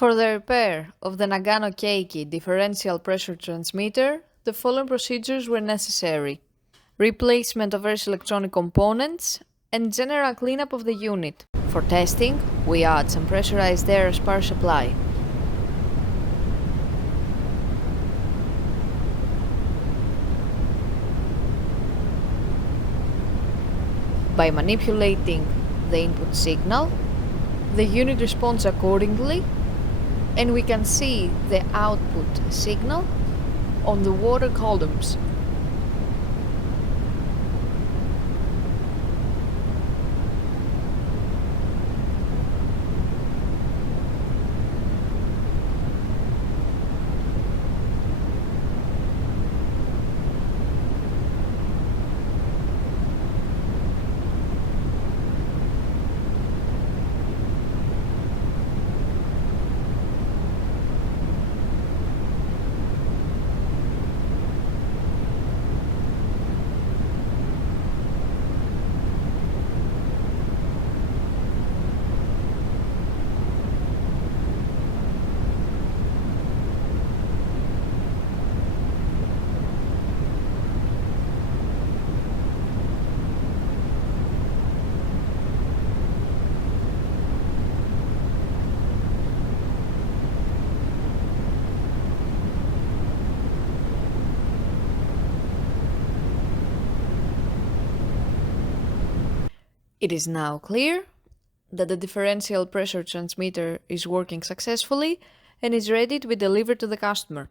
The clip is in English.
For the repair of the Nagano Keiki Differential pressure transmitter, the following procedures were necessary: replacement of various electronic components and general cleanup of the unit. For testing, we add some pressurized air as power supply. By manipulating the input signal, the unit responds accordingly, and we can see the output signal on the water columns. It is now clear that the differential pressure transmitter is working successfully and is ready to be delivered to the customer.